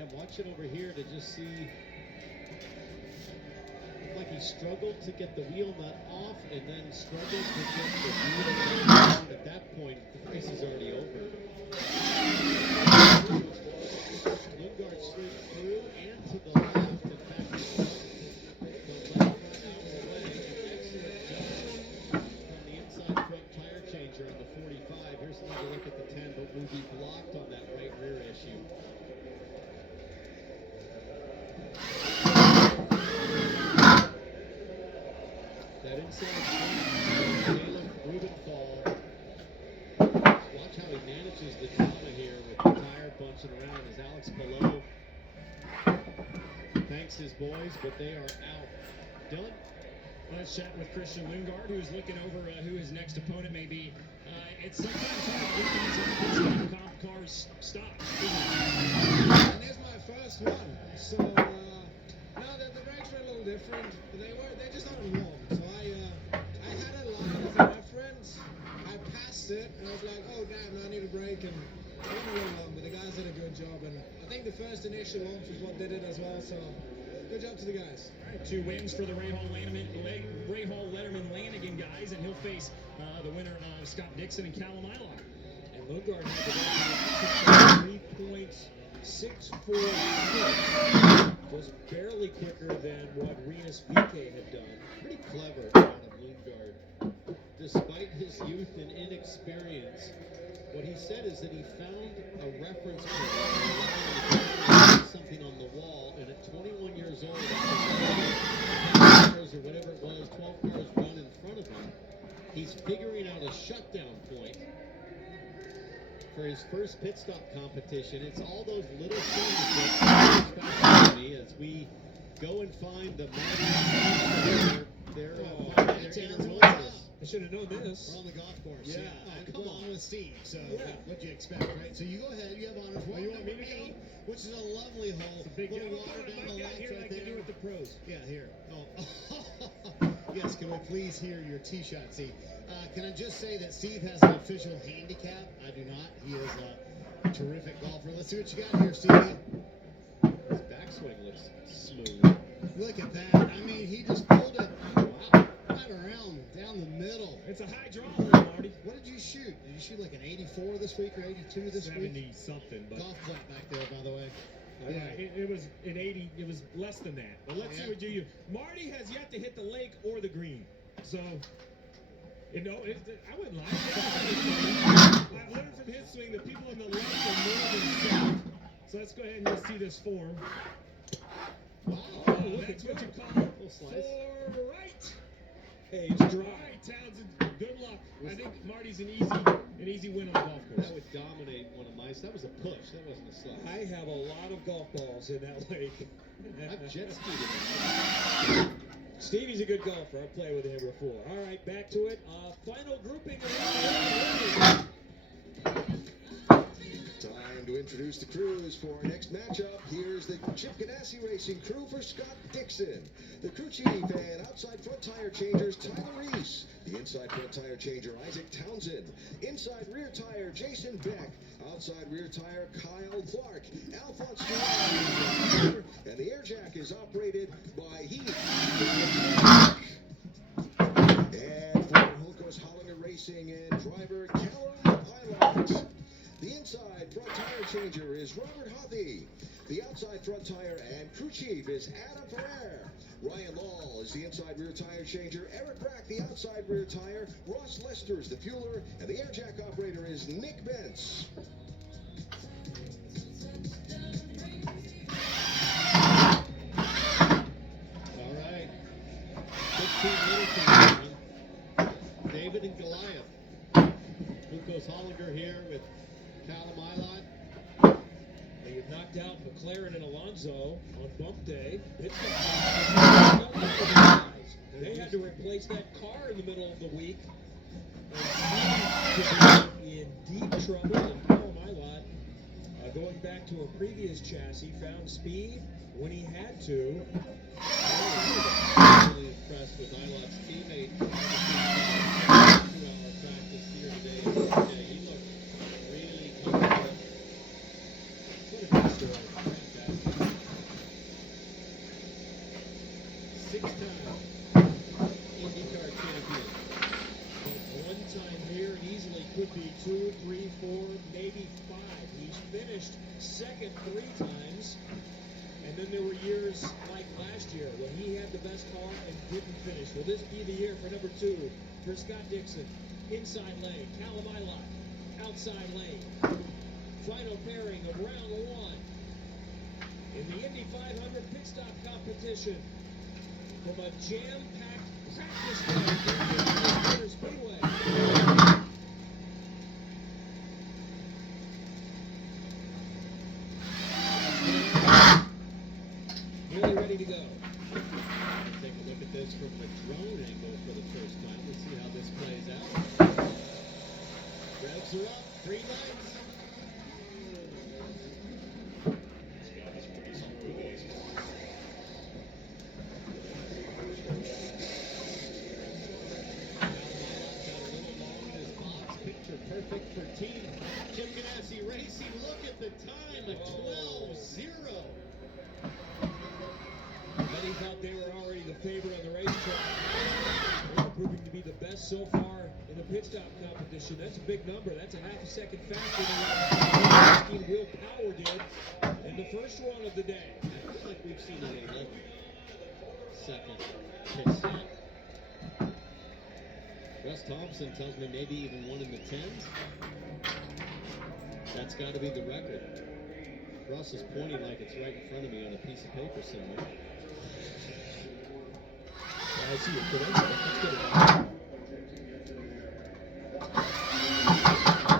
I'm watching over here to just see. Looked like he struggled to get the wheel nut off and then struggled to get the wheel nut on. At that point, the race is already over. Lundgaard straight through and to the left. In fact, the left front out of the way. An excellent job from the inside front tire changer on the 45. Here's another look at the 10, but will be blocked on that right rear issue. That inside front, Caleb Rubenthal. Watch how he manages the drama here with the tire bunching around as Alex Palou thanks his boys, but they are out. Dylan? Let's chat with Christian Lundgaard, who's looking over who his next opponent may be. It's sometimes hard to get these comp cars stopped. And there's my first one. So, no, the brakes were a little different, but they just aren't warm. So I had a line as a reference. I passed it, and I was like, oh damn, I need a break, and I went a little long, but the guys did a good job, and I think the first initial launch was what did it as well. So, good job to the guys. All right, 2 wins for the Ray Hall Letterman Lanigan guys, and he'll face the winner of Scott Dixon and Callum Ilott. And Lundgaard had the 3.646, just barely quicker than what Rinus VeeKay had done. Pretty clever out of Lundgaard. Despite his youth and inexperience, what he said is that he found a reference point, something on the wall, and at 21 years old, cars or whatever it was, 12 cars run in front of him, he's figuring out a shutdown point for his first pit stop competition. It's all those little things that fascinate me as we go and find the mighty their intermodals. I should have known this. We're on the golf course. Yeah. Come on with Steve. So what'd you expect, right? So you go ahead. You have honors. Oh, you want me to go? Which is a lovely hole. It's a big Little deal. water down the left Here, right like you do there. with the pros. Yeah, here. Oh. Yes, can we please hear your tee shot, Steve? Can I just say that Steve has an official handicap? I do not. He is a terrific golfer. Let's see what you got here, Steve. His backswing looks smooth. Look at that. I mean, he just pulled it right around down the middle. It's a high draw hole, Marty. What did you shoot? Did you shoot like an 84 this week or 82 this week? 70 something, but Golf clap back there, by the way. it was an 80. It was less than that. But let's see what you. Marty has yet to hit the lake or the green, so I wouldn't lie. I've learned from his swing that people in the left are more than south. So let's go ahead and just see this form. Wow. That's what you call Little slice. for right. Hey, it's dry. All right, Townsend. Good luck. I think Marty's an easy win on the golf course. That would dominate one of my. That was a push. That wasn't a slide. I have a lot of golf balls in that lake. I've jet skied in it. Stevie's a good golfer. I've played with him before. All right, back to it. Final grouping. Time to introduce the crews for our next matchup. Here's the Chip Ganassi Racing crew for Scott Dixon. The crew chief and outside front tire changers Tyler Reese. The inside front tire changer Isaac Townsend. Inside rear tire Jason Beck. Outside rear tire Kyle Clark. Alphonse Duran. And the air jack is operated by Heath. And for Hilcos Hollinger Racing and driver Callum Ilott. The inside front tire changer is Robert Hothy. The outside front tire and crew chief is Adam Ferrer. Ryan Law is the inside rear tire changer. Eric Brack, the outside rear tire. Ross Lester is the fueler. And the air jack operator is Nick Bentz. All right. 15 minutes in. David and Goliath. Lucas Hollinger here with Callum Ilott. They have knocked out McLaren and Alonso on bump day. They had to replace that car in the middle of the week. And Steve in deep trouble. And Callum Ilott, going back to a previous chassis, found speed when he had to. Really impressed with Ilott's teammate. 2-hour practice here today. He looked really comfortable. What a good story. Fantastic. 2, 3, 4, maybe 5. He's finished second 3 times. And then there were years like last year when he had the best car and didn't finish. Will this be the year for number 2 for Scott Dixon? Inside lane, Callum Ilott. Outside lane. Final pairing of round 1 in the Indy 500 pit stop competition from a jam-packed practice day here at Indianapolis Motor Speedway. Nearly ready to go. Take a look at this from the drone angle for the first time. Let's see how this plays out. Revs are up. Green lights. Perfect for Team Chip Ganassi Racing. Look at the time, a 12-0. Many thought they were already the favorite on the racetrack. They're proving to be the best so far in the pit stop competition. That's a big number. That's a half a second faster than what Will Power did in the first run of the day. I feel like we've seen an 11-second pit stop. Russ Thompson tells me maybe even one in the 10s. That's got to be the record. Russ is pointing like it's right in front of me on a piece of paper somewhere. I see your credential. Let's get it.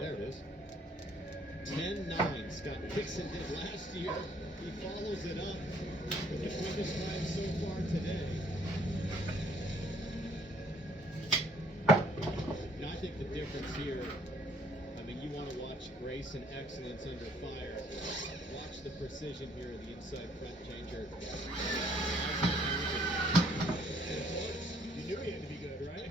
There it is. 10-9. Scott Dixon did last year. He follows it up with the quickest time so far today. Now, I think the difference here, I mean, you want to watch grace and excellence under fire. Watch the precision here of the inside front changer. You knew he had to be good, right?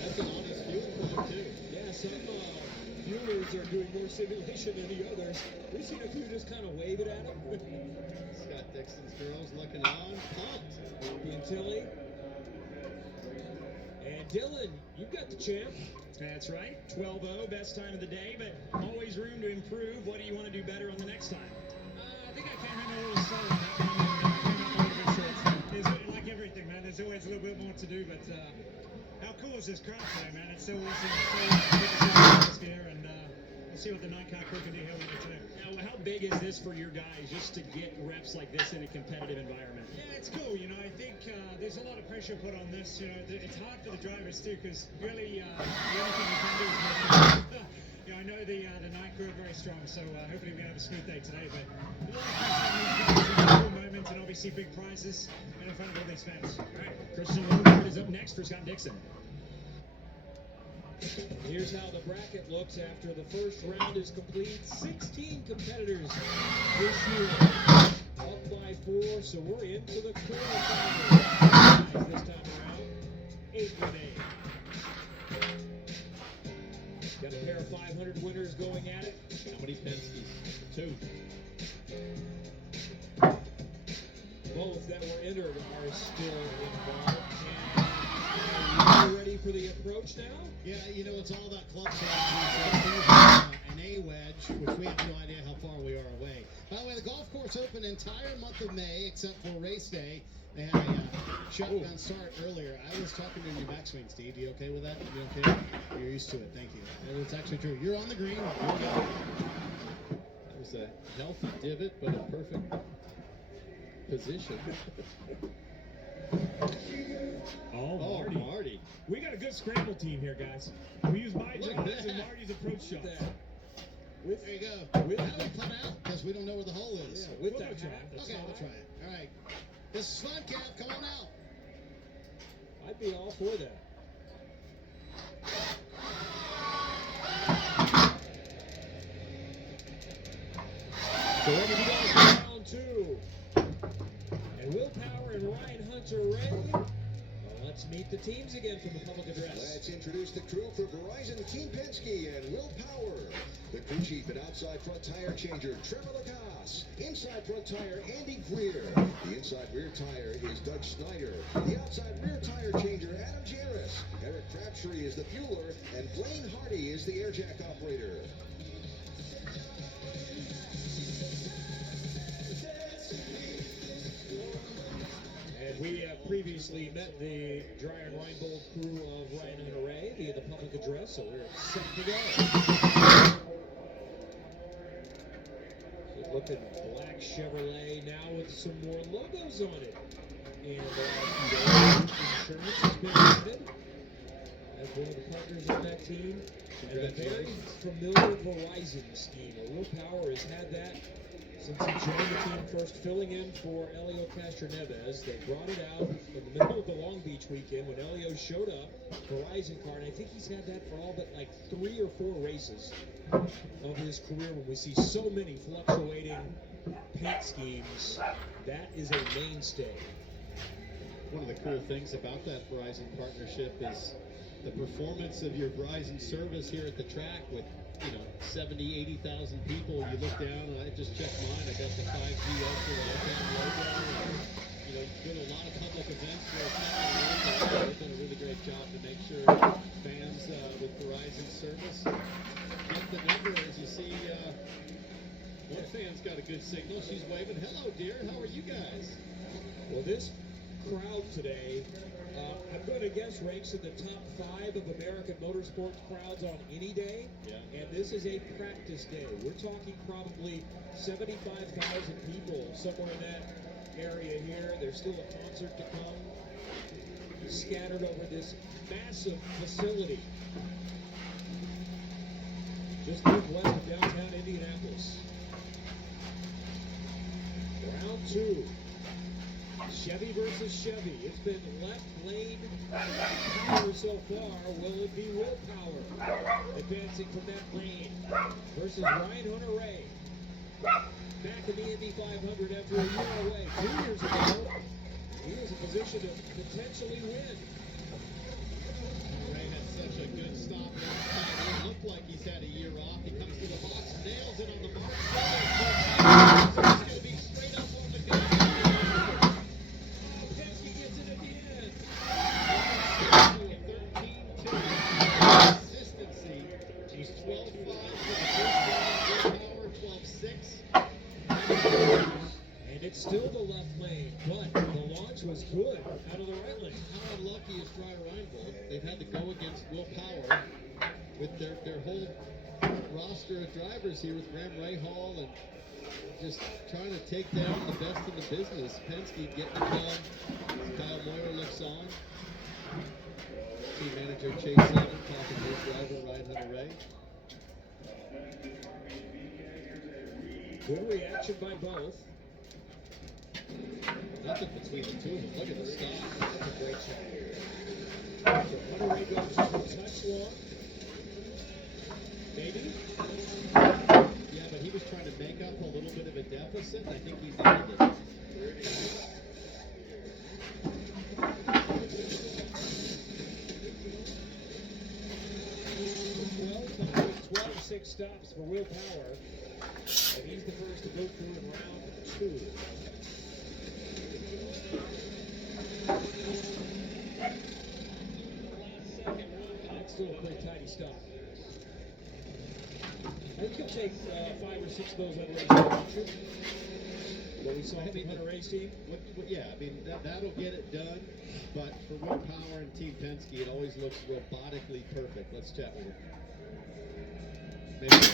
That's an honest fuel quote, too. Yeah, some fuelers are doing more simulation than the others. We've seen a few just kind of wave it at him. Scott Dixon's girls looking on, pumped. Poppy and Tilly. And Dylan, you've got the champ. That's right. 12-0, best time of the day, but always room to improve. What do you want to do better on the next time? I think I came in a little slow on that one. Came up a little bit short. Like everything, man, there's always a little bit more to do, but how cool is this crowd today, man? It's so easy to here, and we'll see what the night car crew can do here with it too. Now, how big is this for your guys just to get reps like this in a competitive environment? Yeah, it's cool. You know, I think there's a lot of pressure put on this. You know, it's hard for the drivers too, because really the only thing we can do is make you know, I know the night crew are very strong, so hopefully we have a smooth day today. But a lot of pressure on these guys, cool moments, and obviously big prizes in front of all these fans. All right, Christian Lundgaard is up next for Scott Dixon. Here's how the bracket looks after the first round is complete. 16 competitors this year. Up by 4, so we're into the quarterfinals this time around. 8 with 8. Got a pair of 500 winners going at it. How many Penske's? 2. Both that were entered are still involved. And are you ready for the approach now? Yeah, you know, it's all about club strategy. So an A wedge, which we have no idea how far we are away. By the way, the golf course open entire month of May, except for race day. They had a shotgun start earlier. I was talking to your backswing, Steve. You okay with that? You okay? You're used to it. Thank you. It's actually true. You're on the green. That was a healthy divot, but a perfect position. Oh, Marty. We got a good scramble team here, guys. We use my Look at drives and that. Marty's approach shots. There you go. How do we putt out? Because we don't know where the hole is. Yeah, with We'll that go try hat. it. Okay, we'll try it. All right. This is fun, Kev. Come on out. I'd be all for that. So ready to go for round 2. And Will Power and Ryan Hunter ready? Well, let's meet the teams again from the public address. Let's introduce the crew for Verizon, Team Penske, and Will Power. The crew chief and outside front tire changer, Trevor Lacasse. Inside front tire, Andy Greer. The inside rear tire is Doug Snyder. The outside rear tire changer, Adam Jarris. Eric Crabtree is the fueler, and Blaine Hardy is the air jack operator. And we have previously met the Dreyer Reinbold crew of Ryan Hunter-Reay via the public address, so we're set to go. Good looking black Chevrolet now with some more logos on it. And insurance has been added as one of the partners on that team. And a very familiar Verizon scheme. Will Power has had that since he joined the team, first filling in for Elio Castroneves. They brought it out in the middle of the Long Beach weekend when Elio showed up, Verizon car, and I think he's had that for all but like 3 or 4 races of his career. When we see so many fluctuating paint schemes, that is a mainstay. One of the cool things about that Verizon partnership is the performance of your Verizon service here at the track with 70, 80,000 people. You look down, and I just checked mine. I got the 5G Ultra logo. And, you go to a lot of public events where it's not on the logo. They've done a really great job to make sure fans with Verizon service get the number. As you see, one fan's got a good signal. She's waving. Hello, dear. How are you guys? Well, this crowd today, I'm going to guess ranks in the top 5 of American motorsports crowds on any day. Yeah. And this is a practice day. We're talking probably 75,000 people somewhere in that area here. There's still a concert to come, scattered over this massive facility just northwest of downtown Indianapolis. Round 2. Chevy versus Chevy. It's been left lane power so far. Will it be Will Power advancing from that lane versus Ryan Hunter-Reay? Back in the Indy 500 after a year away. 2 years ago, he was in position to potentially win. Ray had such a good stop last time. It looked like he's had a year off. He comes to the box, nails it on the mark. It's going to be straight up on the gun. Penske gets it at the end. 13-2. Consistency. He's 12-5 for the first round. Will Power 12-6. And it's still the left lane, but the launch was good out of the right lane. How unlucky is Dreyer Reinbold? They've had to go against Will Power with their whole roster of drivers here with Graham Rahal and just trying to take down the best in the business. Penske getting it done. Kyle Moyer looks on. Team manager Chase Lemon talking to his driver Ryan Hunter-Reay. Good reaction by both. Nothing between the two of them. Look at the stop. That's a great shot. So Hunter-Reay goes a touch long. Maybe. Yeah, but he was trying to make up a little bit of a deficit. I think he's ended it. 12-6 stops for Will Power. And he's the first to go through in round 2. That's still a pretty tidy stop. I think he'll take 5 or 6 of those on race championship. What we saw from the Hunter-Reay's team. Yeah, I mean, that'll get it done. But for Will Power and Team Penske, it always looks robotically perfect. Let's chat with him. Maybe.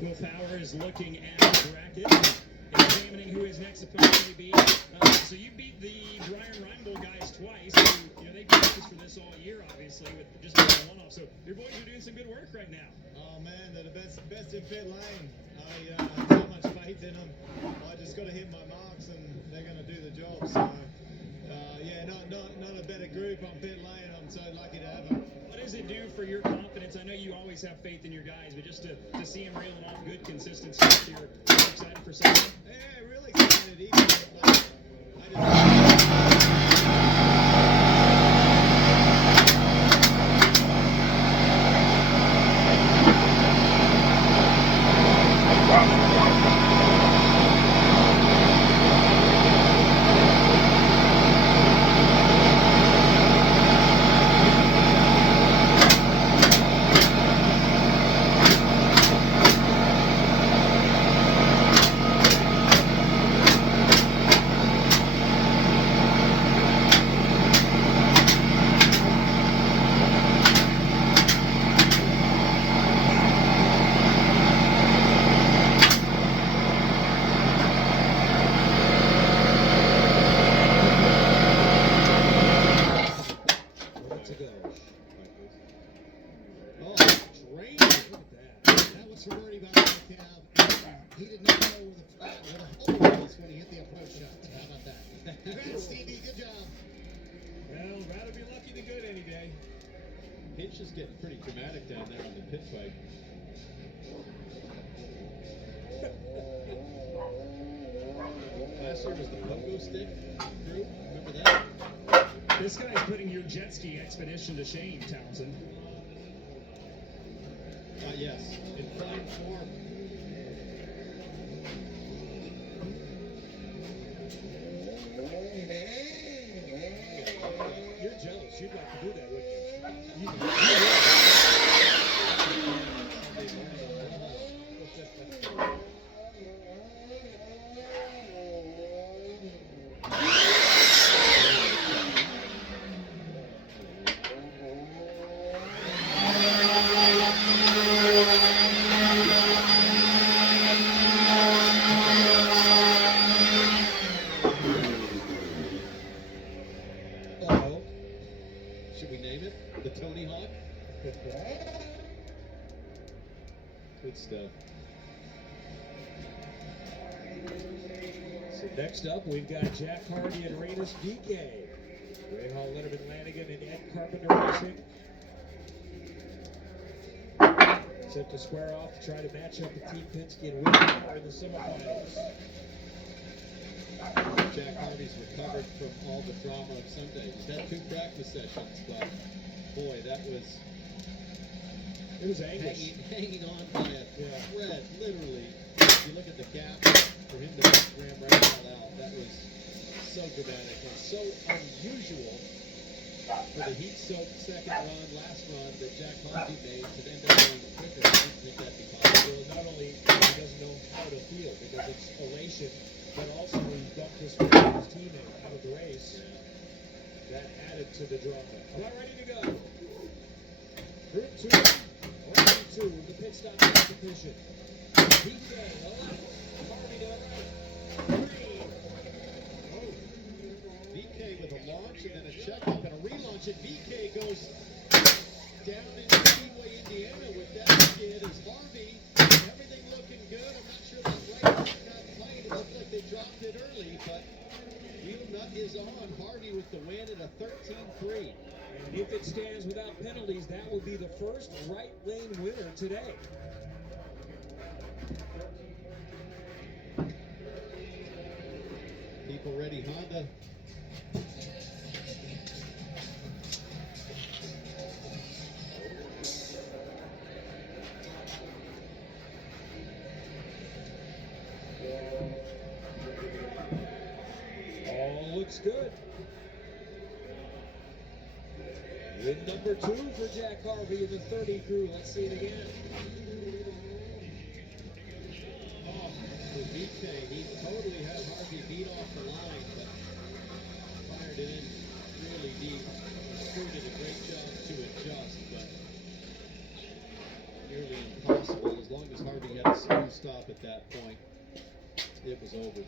Will Power is looking at the bracket, examining who his next opponent may be. So you beat the Dreyer Reinbold guys twice. They practiced for this all year, obviously, with just a one-off. So your boys are doing some good work right now. Oh man, they're the best in pit lane. I have so much faith in them. I just got to hit my marks, and they're going to do the job. So not a better group on pit lane. I'm so lucky to have them. What does it do for your confidence? I know you always have faith in your guys, but just to see them reeling off good, consistent stuff, you're excited for something? Yeah, really excited. Even like, I just notes from Ernie about the cab. He did not know where the hole was when he hit the approach shot. How about that? Congrats, Stevie. Good job. Well, rather be lucky than good any day. Hitch is getting pretty dramatic down there on the pit bike. Last year was the pogo stick crew. Remember that? This guy's putting your jet ski expedition to shame, Townsend. Yes, in fine form. You're jealous. You'd like to do that, wouldn't you? Uh-oh. Should we name it? The Tony Hawk? Good stuff. So next up, we've got Jack Hardy and Rainus DK. Ray Hall, Letterman Lanigan, and Ed Carpenter Racing. Set to square off to try to match up with Team Penske and Whitmore in the semifinals. Jack Hardy's recovered from all the drama of Sunday. He's had 2 practice sessions, but boy, that was It was anguish. hanging on by a thread, literally. If you look at the gap for him to ram right all out, that was so dramatic and so unusual for the heat-soaked second run, last run that Jack Hardy made to end up going quicker. I didn't think that'd be possible. Well, not only he doesn't know how to feel because it's elation, but also he bumped his teammate out of the race. That added to the drama. Am I ready to go? Group 2, round 2, the pit stop competition. DK, left, Harvey to the right. Green. Oh, VK with a launch and then a checkup and a relaunch, and VK goes down into Speedway, Indiana with that skid as Harvey. Everything looking good. I'm not sure that right nut got tight. It looked like they dropped it early, but wheel nut is on. Harvey with the win at a 13-3. And if it stands without penalties, that will be the first right lane winner today. People ready, Honda? All looks good. Win number 2 for Jack Harvey in the 30 crew. Let's see it again. Oh, for VK, he totally had Harvey beat off the line, but fired it in really deep. Crew did a great job to adjust, but nearly impossible. As long as Harvey had a smooth stop at that point, it was over.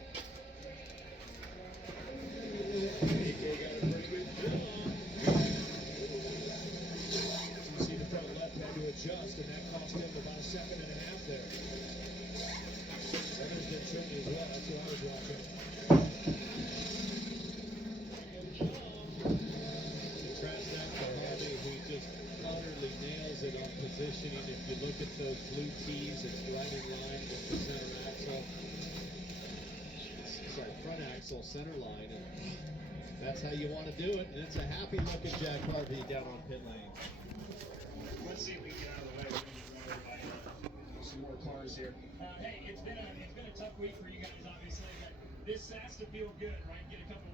DK got a pretty good job. You see the front left had to adjust, and that cost him about a second and a half there. Others did certainly as well. That's what I was watching. Contrast that to Harvey, who just utterly nails it on positioning. If you look at those blue tees, it's right in line with the center axle. Sorry, front axle, center line. And that's how you want to do it. And it's a happy looking Jack Harvey down on pit lane. Let's see if we can get out of the way. Some more cars here. Hey, it's been a tough week for you guys, obviously. But this has to feel good, right? Get a couple